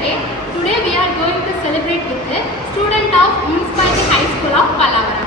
Day. Today we are going to celebrate with the student of Municipality High School of Pallavaram.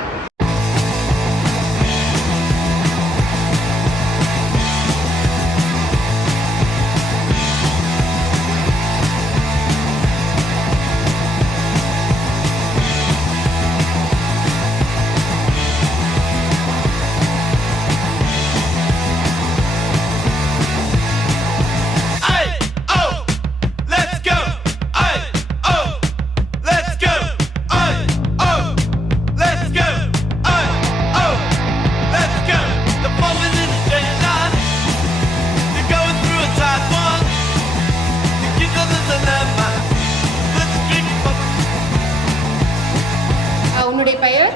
உன்னுடைய பெயர்?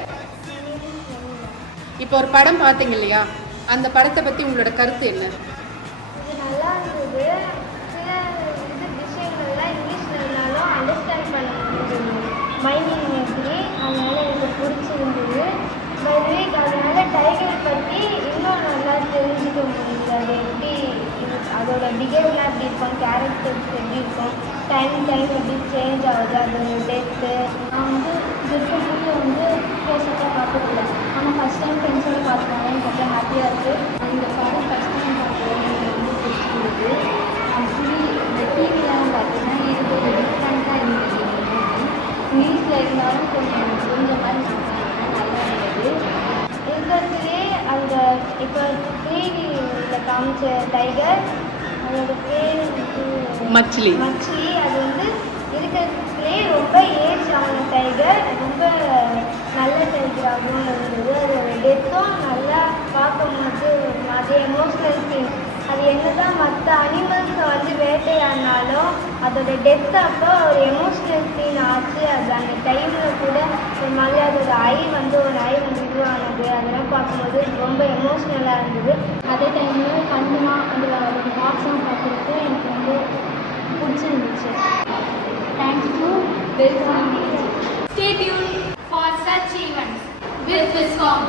இப்போ ஒரு படம் பார்த்தீங்க இல்லையா, அந்த படத்தை பற்றி உங்களோட கருத்து என்ன? நல்லா இருந்தது. சில விஷயங்கள்லாம் இங்கிலீஷில் இருந்தாலும் அண்டர்ஸ்டாண்ட் பண்ண முடிஞ்சது மைனிங் எப்படி, அதனால எனக்கு பிடிச்சிருந்தது. அதனால டைகர் பற்றி இன்னும் நல்லா தெரிஞ்சுக்க முடியுது. அது எப்படி அதோட பிஹேவியர்லாம் எப்படி இருக்கும், கேரக்டர்ஸ் எப்படி இருக்கும், டைம் எப்படி சேஞ்ச் ஆகுது, அதோட டெத்து. நான் இருக்கும்போது பேசட்டாக பார்த்ததில்ல, ஆனால் ஃபஸ்ட் டைம் ஃப்ரெண்ட்ஸோடு பார்த்தோம், எனக்கு ரொம்ப ஹாப்பியாக இருக்குது. இந்த படம் ஃபஸ்ட் டைம் பார்க்குறது எனக்கு ரொம்ப பிடிச்சிருக்குது. இந்த டிவிலாம் பார்த்தீங்கன்னா இது கொஞ்சம் டிஃப்ரெண்ட்டாக இருந்தது. இங்கிலீஷில் இருந்தாலும் கொஞ்சம் மாதிரி நல்லா இருந்தது. இருக்கிறதுலே அந்த இப்போ 3Dல காமிச்ச டைகர், அதோட பேர் மச்லி. அது இருக்கிறதுலே ரொம்ப ஏஜ் ஆன டைகர், ரொம்ப நல்ல டைகராகவும் இருந்தது. அதோட டெத்தும் நல்லா பார்க்கும்போது அது எமோஷ்னல் சீன். அது என்னதான் மற்ற அனிமல்ஸை வேட்டையாடினாலும் அதோட டெத் அப்போ ஒரு எமோஷ்னல் சீன் ஆச்சு. அது அந்த டைமில் கூட ஒரு மாதிரி அதோட ஒரு ஐ இதுவானது, அதெல்லாம் பார்க்கும்போது ரொம்ப எமோஷ்னலாக இருந்தது. அதே டைமில் கண்ணுமா அதில் ஒரு பாக்ஸும் பார்க்குறது எனக்கு ரொம்ப பிடிச்சிருந்துச்சு. Thanks to welcome. Stay tuned for such events with Viscom.